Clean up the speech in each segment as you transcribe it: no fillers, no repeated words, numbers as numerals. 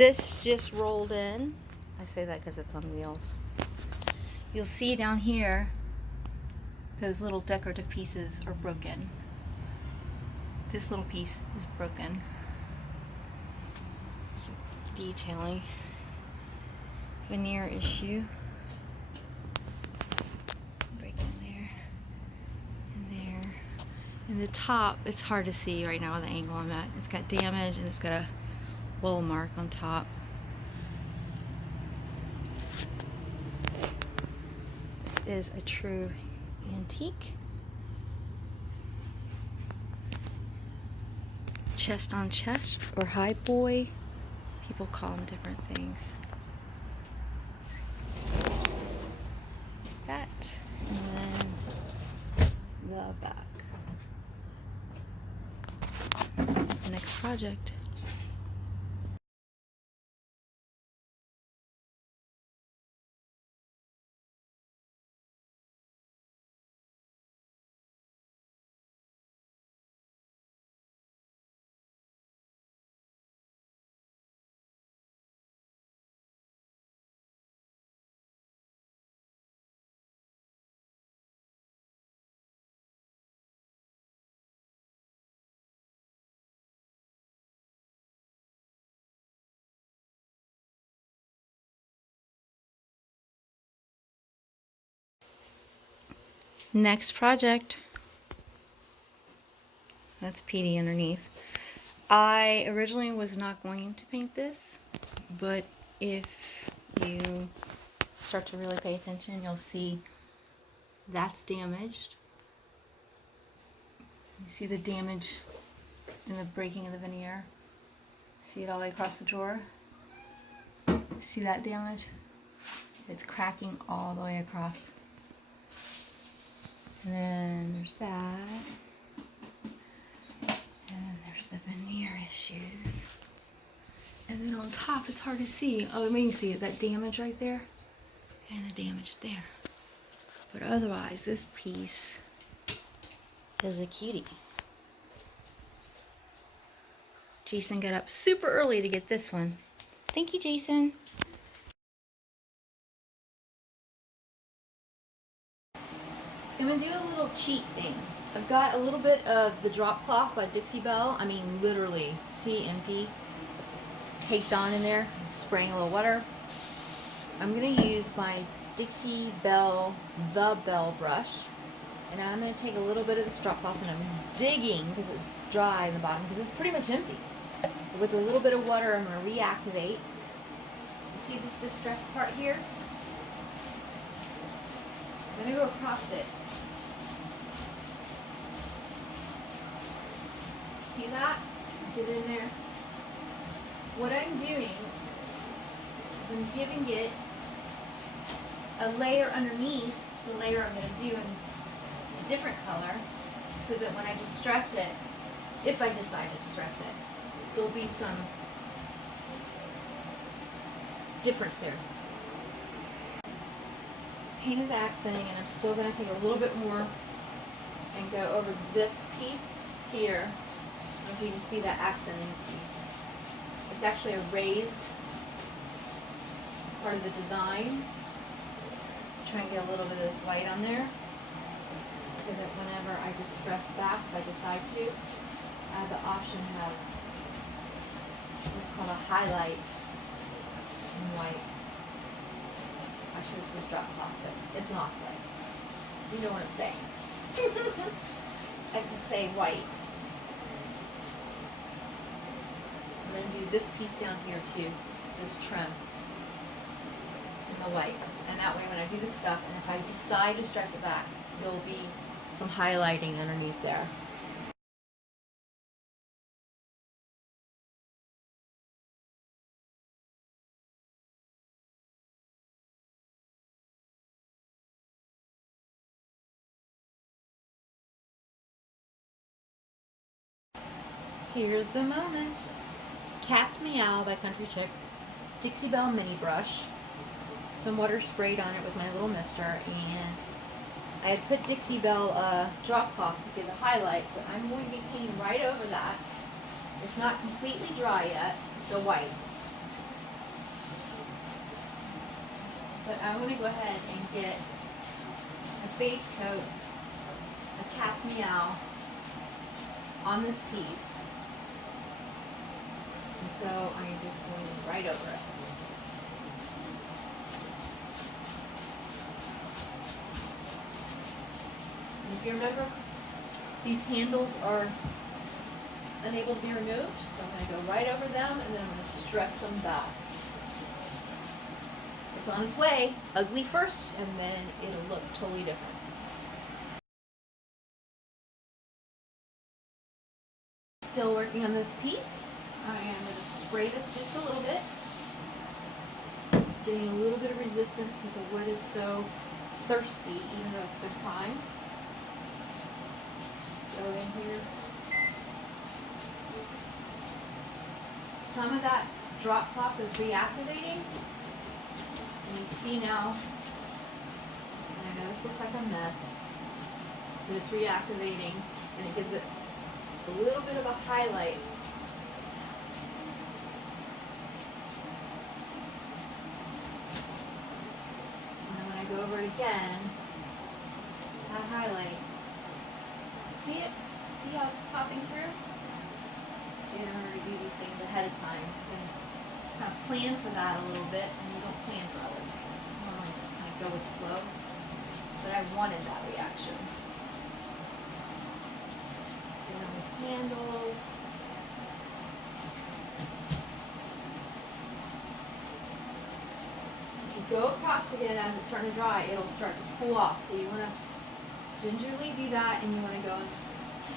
This just rolled in. I say that because it's on wheels. You'll see down here, those little decorative pieces are broken. This little piece is broken. Some detailing. Veneer issue. Break in there. And there. And the top, it's hard to see right now with the angle I'm at. It's got damage and it's got a wool mark on top. This is a true antique. Chest on chest, or HighBoy. People call them different things. Like that. And then the back. Next project. Next project. That's PD underneath. I originally was not going to paint this, but if you start to really pay attention, you'll see that's damaged. You see the damage in the breaking of the veneer. See it all the way across the drawer? See that damage? It's cracking all the way across. And then there's that. And there's the veneer issues. And then on top, it's hard to see. Oh, I mean, you see that damage right there? And the damage there. But otherwise, this piece is a cutie. Jason got up super early to get this one. Thank you, Jason. So I'm gonna do a little cheat thing. I've got a little bit of the drop cloth by Dixie Belle. I mean, literally, see, empty, caked on in there, spraying a little water. I'm gonna use my Dixie Belle, the Belle brush, and I'm gonna take a little bit of this drop cloth and I'm digging, because it's dry in the bottom, because it's pretty much empty. With a little bit of water, I'm gonna reactivate. See this distressed part here? I'm gonna go across it. See that? Get in there. What I'm doing is I'm giving it a layer underneath the layer I'm going to do in a different color, so that when I distress it, if I decide to distress it, there'll be some difference there. Painted the accenting, and I'm still going to take a little bit more and go over this piece here. I don't know if you can see that accenting piece. It's actually a raised part of the design. Try and get a little bit of this white on there, so that whenever I distress back, if I decide to, I have the option to have what's called a highlight in white. Actually, this is drop cloth, but it's not white. You know what I'm saying. I can say white. I'm going to do this piece down here too, this trim in the white. And that way when I do this stuff, and if I decide to stress it back, there'll be some highlighting underneath there. Here's the moment. Cats Meow by Country Chic. Dixie Belle mini brush. Some water sprayed on it with my little mister, and I had put Dixie Belle drop cloth to give a highlight, but I'm going to be painting right over that. It's not completely dry yet, the white. But I want to go ahead and get a face coat, a Cat's Meow, on this piece. And so I'm just going right over it. And if you remember, these handles are unable to be removed, so I'm going to go right over them and then I'm going to stress them back. It's on its way, ugly first, and then it'll look totally different. Still working on this piece. I am going to spray this just a little bit. Getting a little bit of resistance because the wood is so thirsty, even though it's been primed. Go in here. Some of that drop cloth is reactivating. And you see now, and I know this looks like a mess, but it's reactivating and it gives it a little bit of a highlight. And then when I go over it again, that highlight, see it? See how it's popping through? So you don't really do these things ahead of time. And kind of plan for that a little bit, and you don't plan for other things. You normally just kind of go with the flow. But I wanted that reaction. Get on these handles. If you go across again as it's starting to dry, it'll start to cool off. So you want to gingerly do that, and you want to go in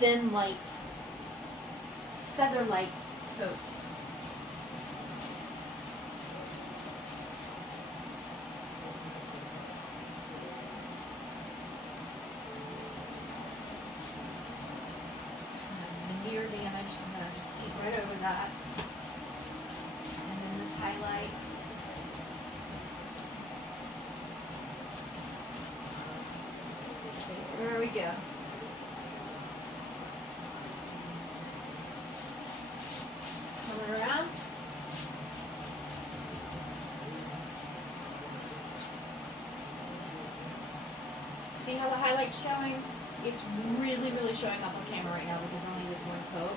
thin, light, feather-like coats. Veneer damage, I'm going to just paint right over that. And then this highlight. Okay, there we go. Coming around. See how the highlight's showing? It's really, really showing up on camera right now because I only did one coat.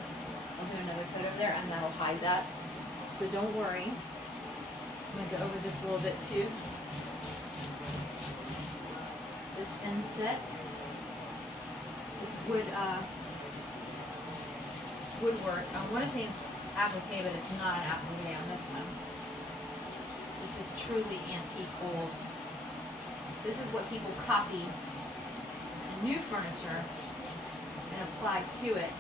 I'll do another coat over there and that'll hide that. So don't worry. I'm going to go over this a little bit too. This inset. It's woodwork. I want to say it's applique, but it's not an applique on this one. This is truly antique old. This is what people copy new furniture and apply to it.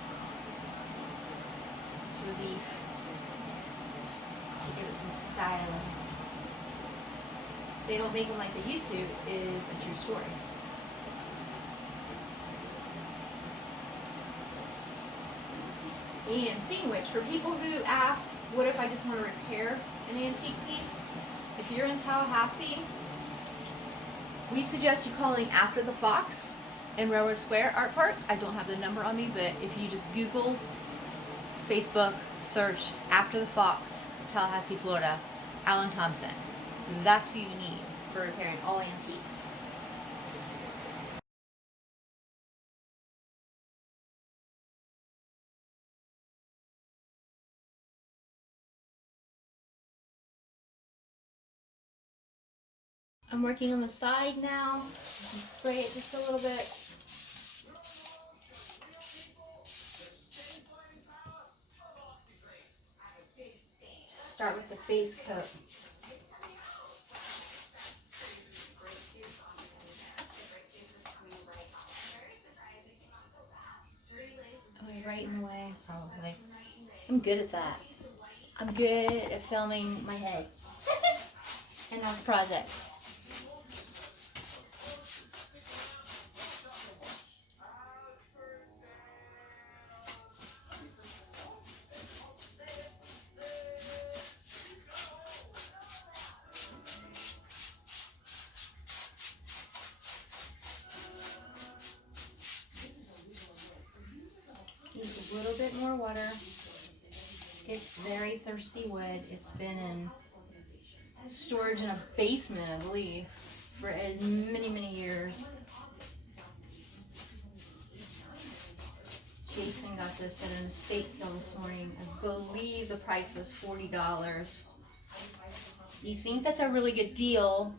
This relief to give it some styling. They don't make them like they used to is a true story. And speaking of which, for people who ask, what if I just want to repair an antique piece? If you're in Tallahassee, we suggest you calling After the Fox in Railroad Square Art Park. I don't have the number on me, but if you just Google, Facebook, search After the Fox, Tallahassee, Florida, Alan Thompson. That's who you need for repairing all antiques. I'm working on the side now. You can spray it just a little bit. Just start with the face coat. Oh, right in the way, probably. I'm good at that. I'm good at filming my head. And that's the project. Needs a little bit more water. It's very thirsty wood. It's been in storage in a basement, I believe, for many, many years. Jason got this at an estate sale this morning. I believe the price was $40. You think that's a really good deal,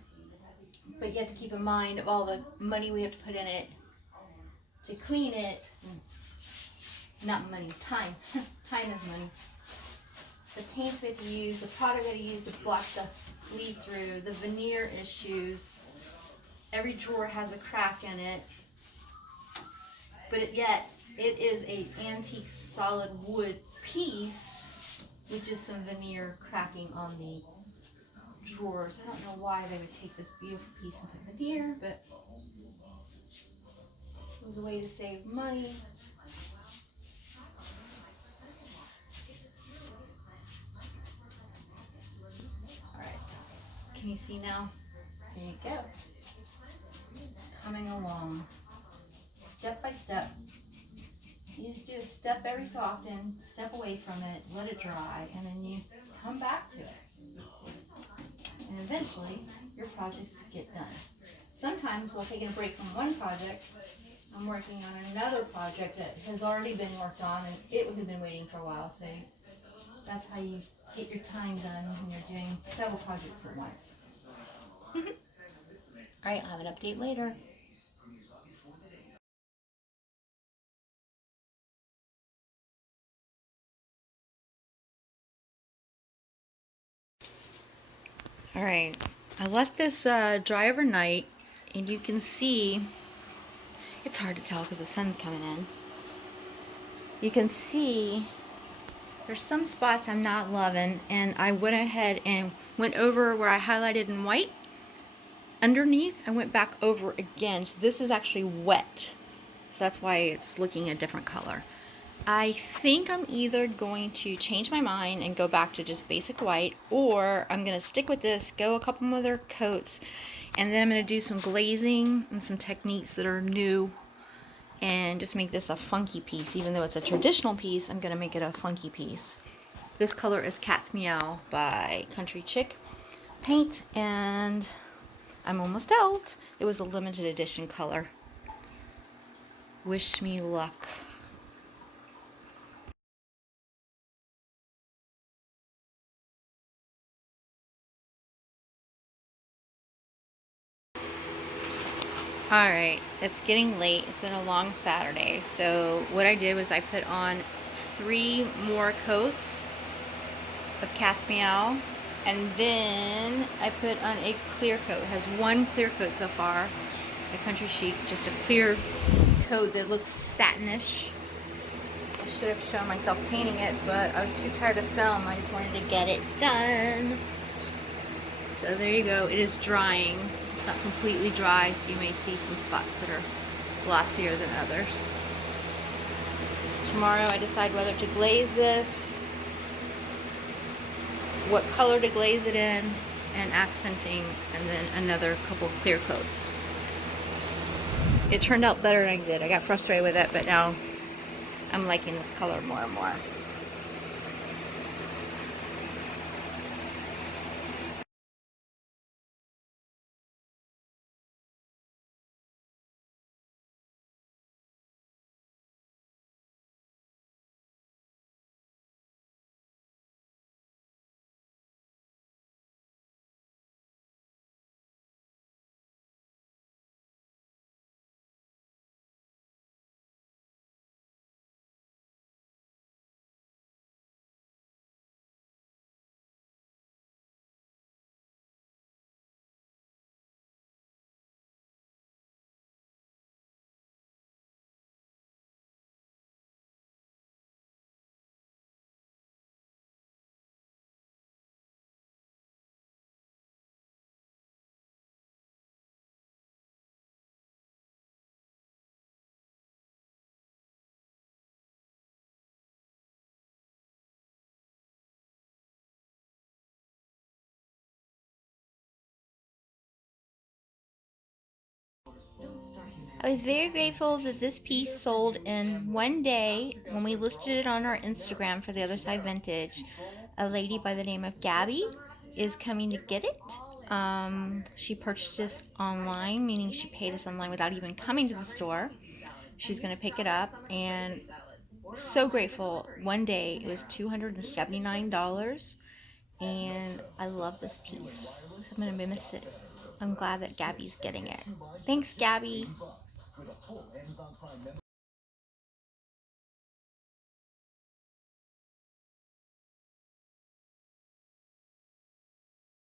but you have to keep in mind of all the money we have to put in it to clean it. Not money, time. Time is money. The paints we have to use, the product we have to use to block the bleed through, the veneer issues. Every drawer has a crack in it, but yet it is a antique solid wood piece with just some veneer cracking on the drawers. I don't know why they would take this beautiful piece and put veneer, but it was a way to save money. Alright, can you see now? There you go. Coming along, step by step. You just do a step every so often, step away from it, let it dry, and then you come back to it. And eventually, your projects get done. Sometimes while taking a break from one project, I'm working on another project that has already been worked on, and it would have been waiting for a while. So that's how you get your time done when you're doing several projects at once. Alright, I'll have an update later. Alright, I let this dry overnight, and you can see, it's hard to tell because the sun's coming in. You can see there's some spots I'm not loving, and I went ahead and went over where I highlighted in white. Underneath, I went back over again, so this is actually wet. So that's why it's looking a different color. I think I'm either going to change my mind and go back to just basic white, or I'm going to stick with this, go a couple more other coats, and then I'm going to do some glazing and some techniques that are new and just make this a funky piece. Even though it's a traditional piece, I'm going to make it a funky piece. This color is Cats Meow by Country Chic Paint, and I'm almost out. It was a limited edition color. Wish me luck. Alright, it's getting late. It's been a long Saturday. So what I did was I put on 3 more coats of Cats Meow, and then I put on a clear coat. It has 1 clear coat so far, the Country Chic, just a clear coat that looks satinish. I should have shown myself painting it, but I was too tired to film. I just wanted to get it done. So there you go. It is drying. It's not completely dry, so you may see some spots that are glossier than others. Tomorrow I decide whether to glaze this, what color to glaze it in, and accenting, and then another couple clear coats. It turned out better than I did. I got frustrated with it, but now I'm liking this color more and more. I was very grateful that this piece sold in one day when we listed it on our Instagram for the Other Side Vintage. A lady by the name of Gabby is coming to get it. She purchased this online, meaning she paid us online without even coming to the store. She's going to pick it up, and so grateful. One day it was $279, and I love this piece, so I'm going to miss it. I'm glad that Gabby's getting it. Thanks, Gabby.